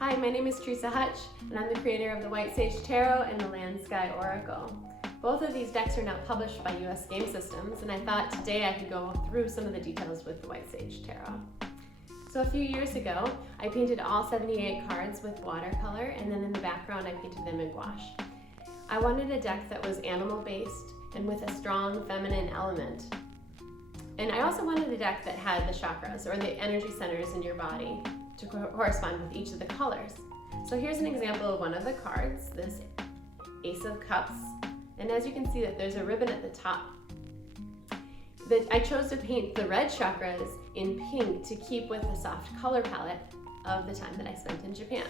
Hi, my name is Theresa Hutch, and I'm the creator of the White Sage Tarot and the Land Sky Oracle. Both of these decks are now published by US Game Systems, and I thought today I could go through some of the details with the White Sage Tarot. So a few years ago, I painted all 78 cards with watercolor, and then in the background I painted them in gouache. I wanted a deck that was animal-based and with a strong feminine element. And I also wanted a deck that had the chakras, or the energy centers in your body, to correspond with each of the colors. So here's an example of one of the cards, this Ace of Cups. And as you can see, that there's a ribbon at the top. I chose to paint the red chakras in pink to keep with the soft color palette of the time that I spent in Japan.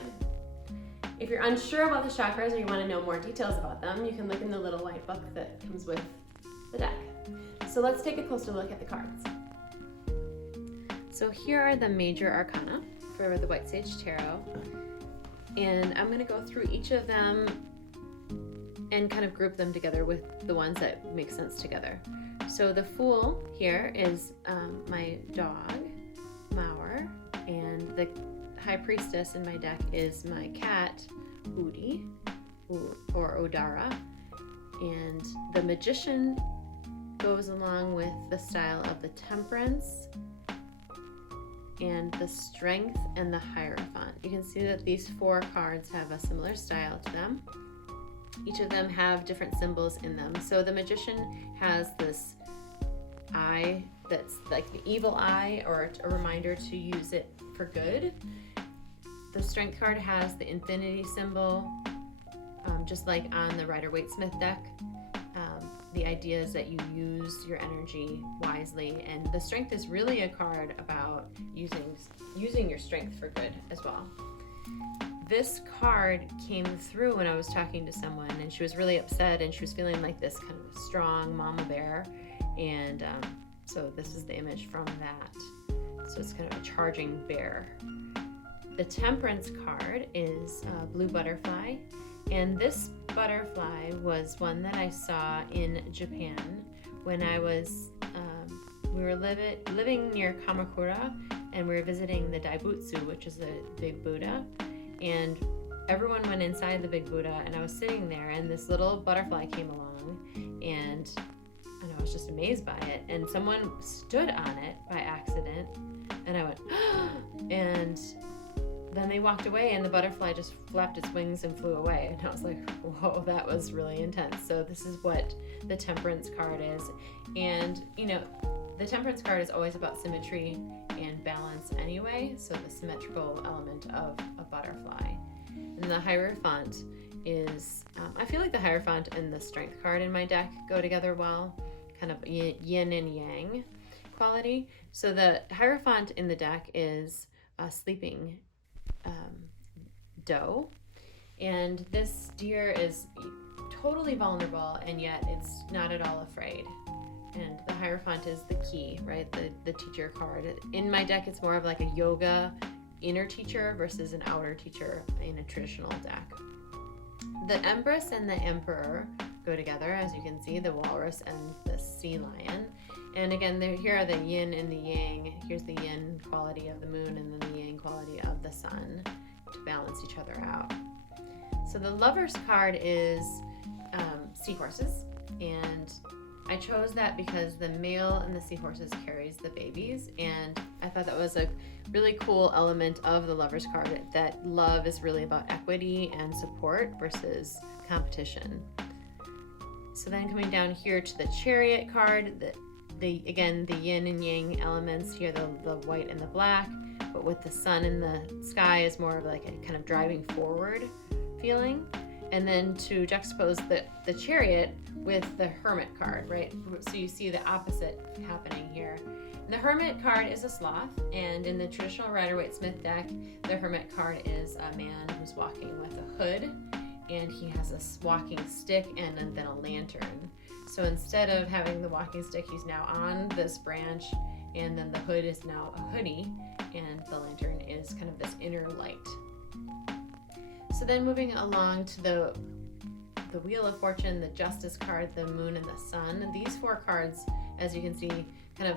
If you're unsure about the chakras or you want to know more details about them, you can look in the little white book that comes with the deck. So let's take a closer look at the cards. So here are the major arcana for the White Sage Tarot. And I'm going to go through each of them and kind of group them together with the ones that make sense together. So the Fool here is my dog, Mauer, and the High Priestess in my deck is my cat, Udi, or Odara. And the Magician goes along with the style of the Temperance and the Strength and the Hierophant. You can see that these four cards have a similar style to them. Each of them have different symbols in them. So the Magician has this eye that's like the evil eye, or a reminder to use it for good. The Strength card has the infinity symbol, just like on the Rider-Waite-Smith deck. The idea is that you use your energy wisely, and the Strength is really a card about using your strength for good as well. This card came through when I was talking to someone, and she was really upset, and she was feeling like this kind of strong mama bear, and so this is the image from that. So it's kind of a charging bear. The Temperance card is a blue butterfly, and this butterfly was one that I saw in Japan when I was, we were living near Kamakura, and we were visiting the Daibutsu, which is a big Buddha, and everyone went inside the big Buddha, and I was sitting there, and this little butterfly came along, and I was just amazed by it, and someone stood on it by accident, and I went, and then they walked away, and the butterfly just flapped its wings and flew away. And I was like, whoa, that was really intense. So this is what the Temperance card is. And, the Temperance card is always about symmetry and balance anyway. So the symmetrical element of a butterfly. And the Hierophant is, I feel like the Hierophant and the Strength card in my deck go together well. Kind of yin and yang quality. So the Hierophant in the deck is sleeping doe, and this deer is totally vulnerable, and yet it's not at all afraid. And the Hierophant is the key, right? The teacher card. In my deck, it's more of like a yoga inner teacher versus an outer teacher in a traditional deck. The Empress and the Emperor go together, as you can see, the walrus and the sea lion. And again, here are the yin and the yang. Here's the yin quality of the moon, and then the yang quality of the sun, to balance each other out. So the Lover's card is seahorses, and I chose that because the male in the seahorses carries the babies, and I thought that was a really cool element of the Lover's card, that love is really about equity and support versus competition. So then coming down here to the Chariot card, again, the yin and yang elements here, the white and the black, but with the sun in the sky is more of like a kind of driving forward feeling. And then to juxtapose the Chariot with the Hermit card, right? So you see the opposite happening here. And the Hermit card is a sloth, and in the traditional Rider-Waite-Smith deck, the Hermit card is a man who's walking with a hood, and he has a walking stick and then a lantern. So instead of having the walking stick, he's now on this branch, and then the hood is now a hoodie, and the lantern is kind of this inner light. So then moving along to the Wheel of Fortune, the Justice card, the Moon, and the Sun. These four cards, as you can see, kind of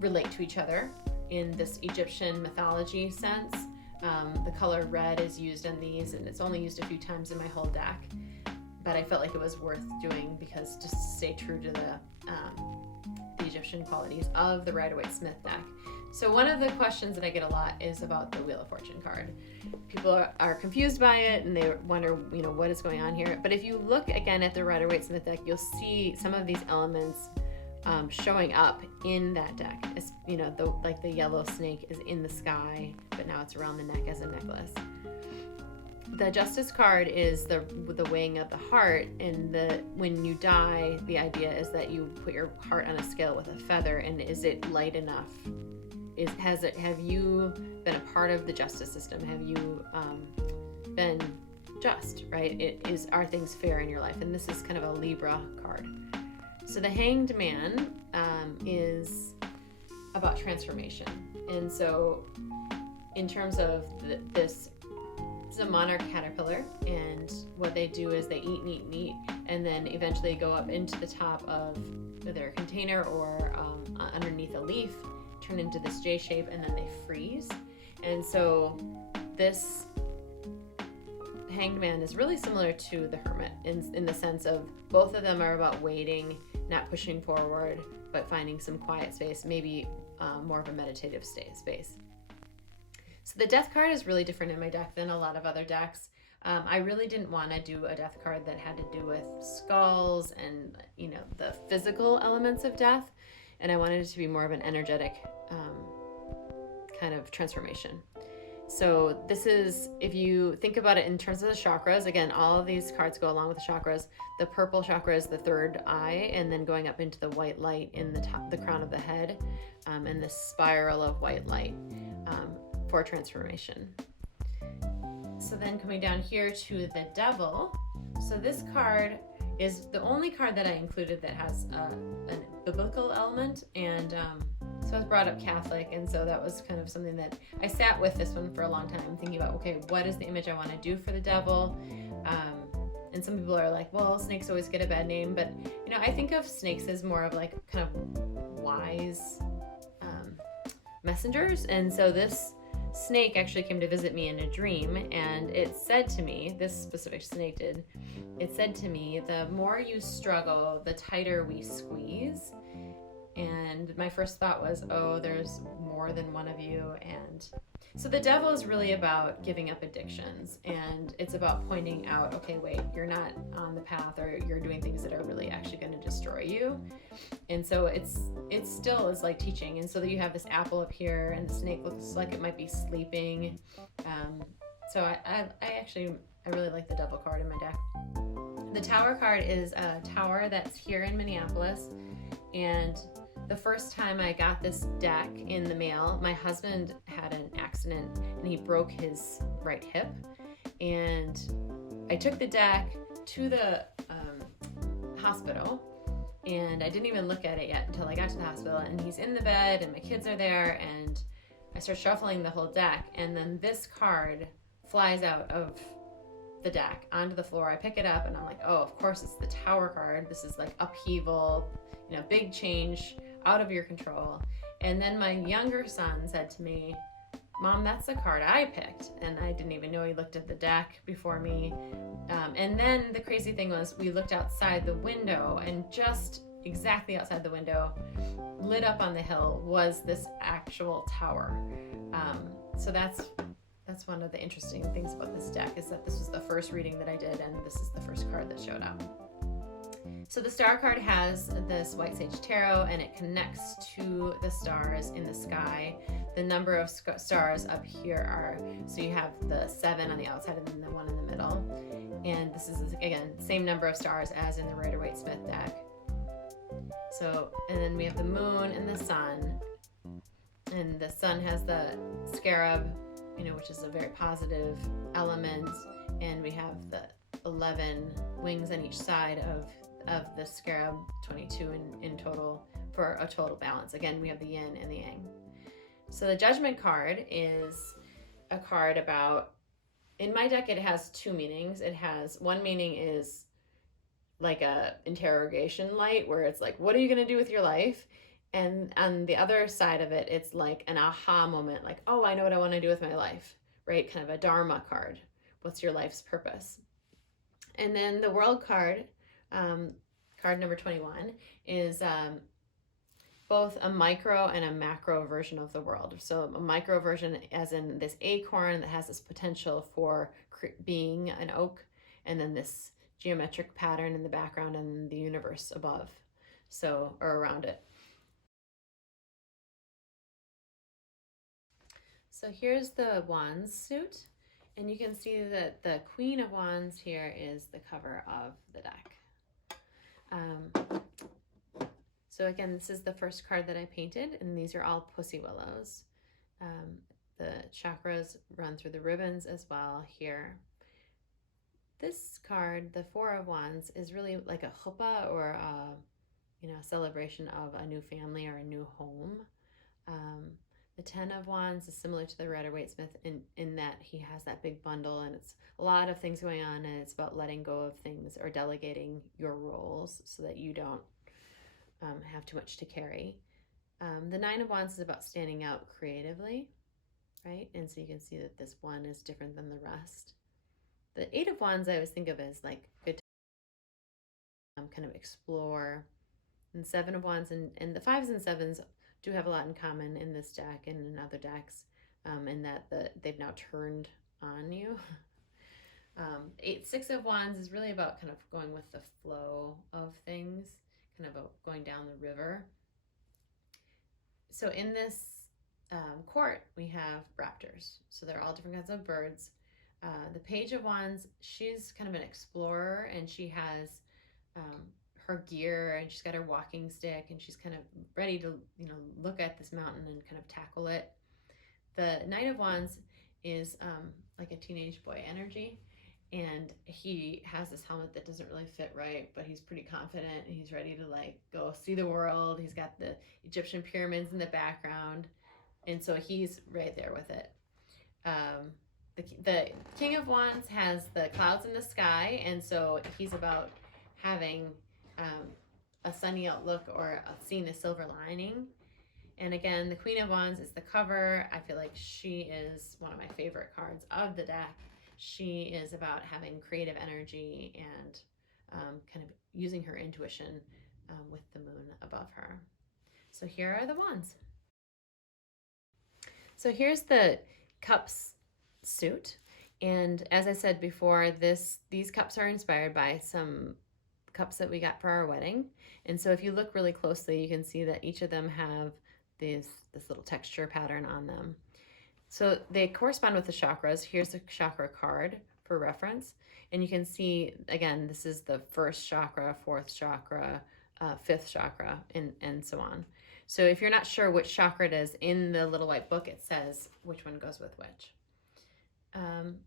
relate to each other in this Egyptian mythology sense. The color red is used in these, and it's only used a few times in my whole deck, but I felt like it was worth doing because just to stay true to the Egyptian qualities of the Rider-Waite-Smith deck. So one of the questions that I get a lot is about the Wheel of Fortune card. People are confused by it and they wonder, what is going on here. But if you look again at the Rider-Waite-Smith deck, you'll see some of these elements showing up in that deck. It's, the yellow snake is in the sky, but now it's around the neck as a necklace. The Justice card is the weighing of the heart, and when you die, the idea is that you put your heart on a scale with a feather, and is it light enough? Have you been a part of the justice system? Have you been just, right? Are things fair in your life? And this is kind of a Libra card. So the Hanged Man is about transformation. And so in terms of this is a monarch caterpillar, and what they do is they eat and eat and eat, and then eventually go up into the top of either a container or underneath a leaf, turn into this J shape, and then they freeze. And so this Hanged Man is really similar to the Hermit in the sense of both of them are about waiting, not pushing forward, but finding some quiet space, maybe more of a meditative space. So the Death card is really different in my deck than a lot of other decks. I really didn't want to do a death card that had to do with skulls and the physical elements of death, and I wanted it to be more of an energetic kind of transformation. So this is, if you think about it in terms of the chakras, again, all of these cards go along with the chakras. The purple chakra is the third eye, and then going up into the white light in the crown of the head, and the spiral of white light for transformation. So then coming down here to the Devil. So this card is the only card that I included that has a biblical element, and so I was brought up Catholic, and so that was kind of something that I sat with this one for a long time, thinking about, okay, what is the image I want to do for the Devil? And some people are like, well, snakes always get a bad name, but I think of snakes as more of like kind of wise messengers, and so this snake actually came to visit me in a dream, and it said to me, this specific snake did, it said to me, the more you struggle, the tighter we squeeze. And my first thought was, oh, there's more than one of you. And so the Devil is really about giving up addictions, and it's about pointing out, okay, wait, you're not on the path, or you're doing things that are really actually going to destroy you. And so it still is like teaching. And so that you have this apple up here, and the snake looks like it might be sleeping. So I really like the Devil card in my deck. The Tower card is a tower that's here in Minneapolis, and the first time I got this deck in the mail, my husband had an accident and he broke his right hip, and I took the deck to the hospital, and I didn't even look at it yet until I got to the hospital, and he's in the bed and my kids are there, and I start shuffling the whole deck, and then this card flies out of the deck onto the floor. I pick it up and I'm like, oh, of course it's the Tower card. This is like upheaval, big change, out of your control. And then my younger son said to me, Mom, that's the card I picked. And I didn't even know he looked at the deck before me. And then the crazy thing was, we looked outside the window, and just exactly outside the window, lit up on the hill, was this actual tower. So that's one of the interesting things about this deck, is that this was the first reading that I did, and this is the first card that showed up. So the Star card has this White Sage Tarot, and it connects to the stars in the sky. The number of stars up here are, so you have the 7 on the outside and then the 1 in the middle. And this is, again, same number of stars as in the Rider-Waite-Smith deck. So, and then we have the moon and the sun. And the sun has the scarab, which is a very positive element. And we have the 11 wings on each side of the scarab, 22 in total, for a total balance. Again, we have the yin and the yang. So the Judgment card is a card about, in my deck it has 2 meanings. It has, one meaning is like a interrogation light, where it's like, what are you going to do with your life? And on the other side of it, it's like an aha moment, like, oh, I know what I want to do with my life, right? Kind of a Dharma card. What's your life's purpose? And then the World card, card number 21, is both a micro and a macro version of the world. So a micro version as in this acorn that has this potential for being an oak, and then this geometric pattern in the background and the universe above, so, or around it. So here's the Wands suit, and you can see that the Queen of Wands here is the cover of the deck. So again, this is the first card that I painted, and these are all pussy willows. The chakras run through the ribbons as well here. This card, the Four of Wands, is really like a chuppah, or a, celebration of a new family or a new home. The Ten of Wands is similar to the Rider-Waite-Smith in that he has that big bundle, and it's a lot of things going on, and it's about letting go of things or delegating your roles so that you don't have too much to carry. The Nine of Wands is about standing out creatively, right? And so you can see that this one is different than the rest. The Eight of Wands I always think of as like good to kind of explore. And Seven of Wands and the Fives and Sevens do have a lot in common in this deck and in other decks, in that they've now turned on you. Six of Wands is really about kind of going with the flow of things, kind of going down the river. So in this court, we have raptors. So they're all different kinds of birds. The Page of Wands, she's kind of an explorer, and she has her gear, and she's got her walking stick, and she's kind of ready to, look at this mountain and kind of tackle it. The Knight of Wands is like a teenage boy energy, and he has this helmet that doesn't really fit right, but he's pretty confident, and he's ready to like go see the world. He's got the Egyptian pyramids in the background, and so he's right there with it. The King of Wands has the clouds in the sky, and so he's about having a sunny outlook or seeing the silver lining. And again, the Queen of Wands is the cover. I feel like she is one of my favorite cards of the deck. She is about having creative energy and kind of using her intuition with the moon above her. So here are the wands. So here's the cups suit. And as I said before, these cups are inspired by some cups that we got for our wedding. And so if you look really closely, you can see that each of them have this little texture pattern on them. So they correspond with the chakras. Here's the chakra card for reference. And you can see, again, this is the first chakra, fourth chakra, fifth chakra, and so on. So if you're not sure which chakra it is, in the little white book, it says which one goes with which.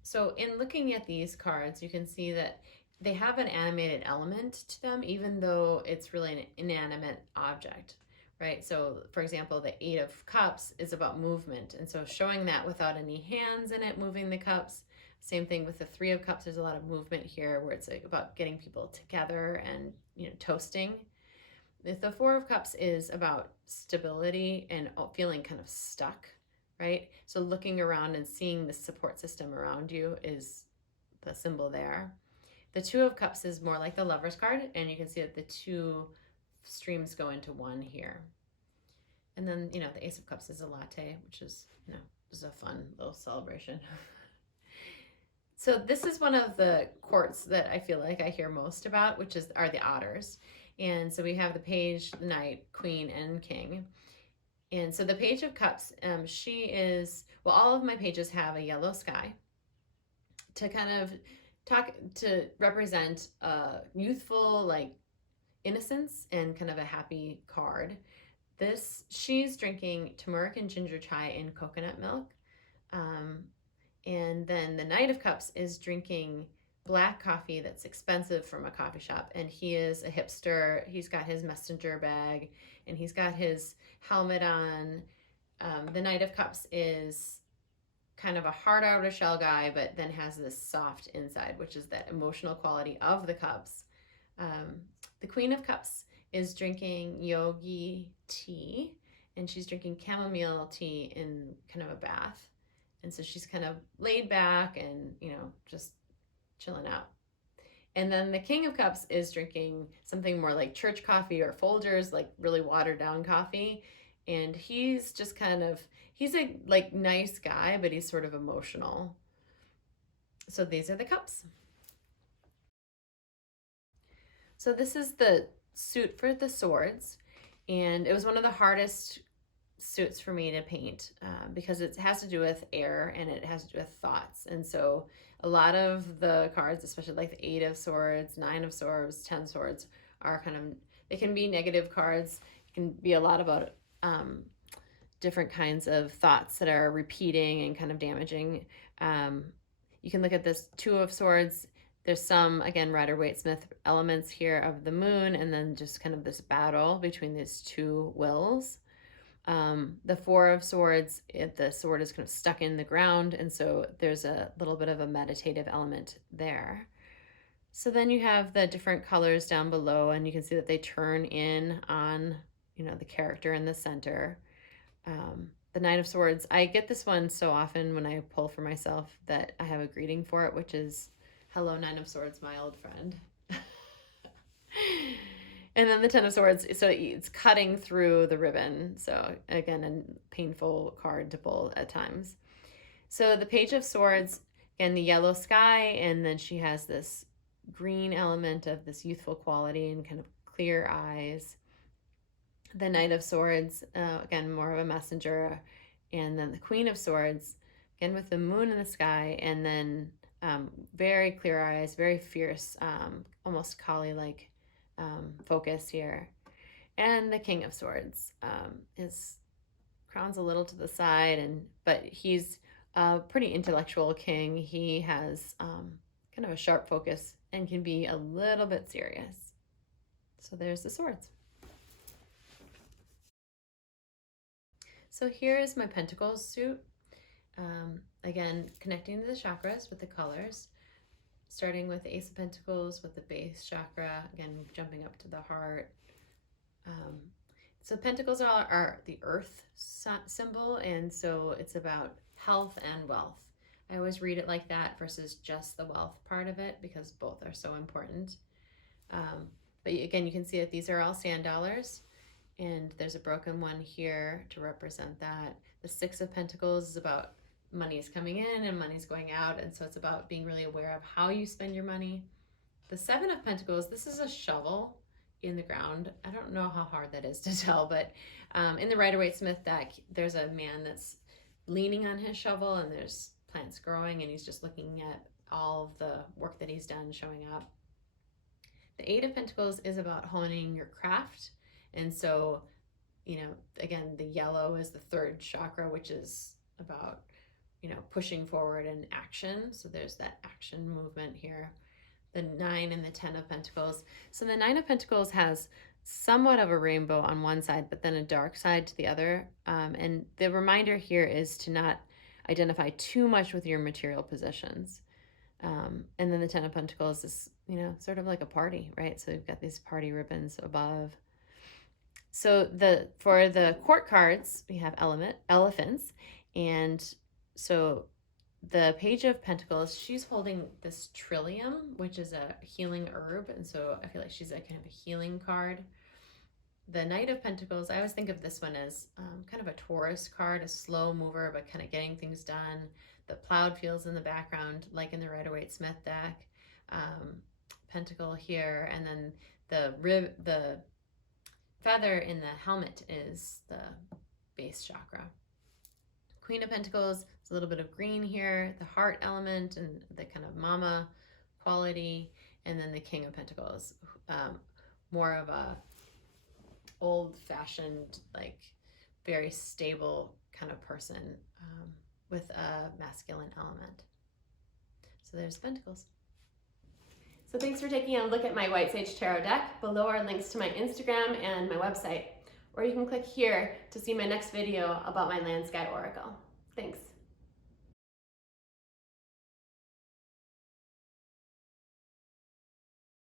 So in looking at these cards, you can see that they have an animated element to them, even though it's really an inanimate object, right? So for example, the Eight of Cups is about movement. And so showing that without any hands in it, moving the cups. Same thing with the Three of Cups. There's a lot of movement here where it's about getting people together and, toasting. The Four of Cups is about stability and feeling kind of stuck, right? So looking around and seeing the support system around you is the symbol there. The Two of Cups is more like the Lover's card, and you can see that the two streams go into one here. And then, the Ace of Cups is a latte, which is, just a fun little celebration. So this is one of the courts that I feel like I hear most about, which are the otters. And so we have the Page, the Knight, Queen, and King. And so the Page of Cups, she is, all of my pages have a yellow sky to kind of to represent youthful, like, innocence and kind of a happy card. She's drinking turmeric and ginger chai in coconut milk. And then the Knight of Cups is drinking black coffee that's expensive from a coffee shop. And he is a hipster. He's got his messenger bag and he's got his helmet on. The Knight of Cups is kind of a hard outer shell guy, but then has this soft inside, which is that emotional quality of the cups. The Queen of Cups is drinking yogi tea, and she's drinking chamomile tea in kind of a bath. And so she's kind of laid back and, you know, just chilling out. And then the King of Cups is drinking something more like church coffee or Folgers, like really watered down coffee. And he's just kind of, he's a like nice guy, but he's sort of emotional. So these are the cups. So this is the suit for the swords. And it was one of the hardest suits for me to paint because it has to do with air and it has to do with thoughts. And so a lot of the cards, especially like the 8 of Swords, 9 of Swords, 10 Swords, are kind of, they can be negative cards. It can be a lot about different kinds of thoughts that are repeating and kind of damaging. You can look at this 2 of Swords. There's some, again, Rider-Waite-Smith elements here of the moon, and then just kind of this battle between these two wills. The 4 of Swords, the sword is kind of stuck in the ground, and so there's a little bit of a meditative element there. So then you have the different colors down below, and you can see that they turn in on, you know, the character in the center. The 9 of Swords, I get this one so often when I pull for myself that I have a greeting for it, which is, hello, 9 of Swords, my old friend. And then the 10 of Swords, so it's cutting through the ribbon. So again, a painful card to pull at times. So the Page of Swords, again, the yellow sky, and then she has this green element of this youthful quality and kind of clear eyes. The Knight of Swords, again, more of a messenger. And then the Queen of Swords, again, with the moon in the sky, and then very clear eyes, very fierce, almost Kali-like focus here. And the King of Swords, his crown's a little to the side, but he's a pretty intellectual king. He has kind of a sharp focus and can be a little bit serious. So there's the swords. So here's my Pentacles suit. Again, connecting to the chakras with the colors, starting with the Ace of Pentacles with the base chakra, again, jumping up to the heart. So Pentacles are the earth symbol, and so it's about health and wealth. I always read it like that versus just the wealth part of it because both are so important. But again, you can see that these are all sand dollars, and there's a broken one here to represent that. The 6 of Pentacles is about money's coming in and money's going out, and so it's about being really aware of how you spend your money. The 7 of Pentacles, this is a shovel in the ground. I don't know how hard that is to tell, but in the Rider-Waite-Smith deck, there's a man that's leaning on his shovel and there's plants growing and he's just looking at all of the work that he's done showing up. The 8 of Pentacles is about honing your craft, and so, you know, again, the yellow is the 3rd chakra, which is about, you know, pushing forward and action. So there's that action movement here. The 9 and the 10 of Pentacles. So the 9 of Pentacles has somewhat of a rainbow on one side, but then a dark side to the other. And the reminder here is to not identify too much with your material possessions. And then the 10 of Pentacles is, you know, sort of like a party, right? So we've got these party ribbons above. So for the court cards, we have elephants, and so the Page of Pentacles, she's holding this trillium, which is a healing herb, and so I feel like she's a kind of a healing card. The Knight of Pentacles, I always think of this one as kind of a Taurus card, a slow mover, but kind of getting things done. The plowed fields in the background, like in the Rider-Waite-Smith deck. Pentacle here, and then the feather in the helmet is the base chakra. Queen of Pentacles, it's a little bit of green here, the heart element and the kind of mama quality, and then the King of Pentacles, more of a old-fashioned, like very stable kind of person with a masculine element. So there's Pentacles. So thanks for taking a look at my White Sage Tarot deck. Below are links to my Instagram and my website, or you can click here to see my next video about my Land Sky Oracle. Thanks.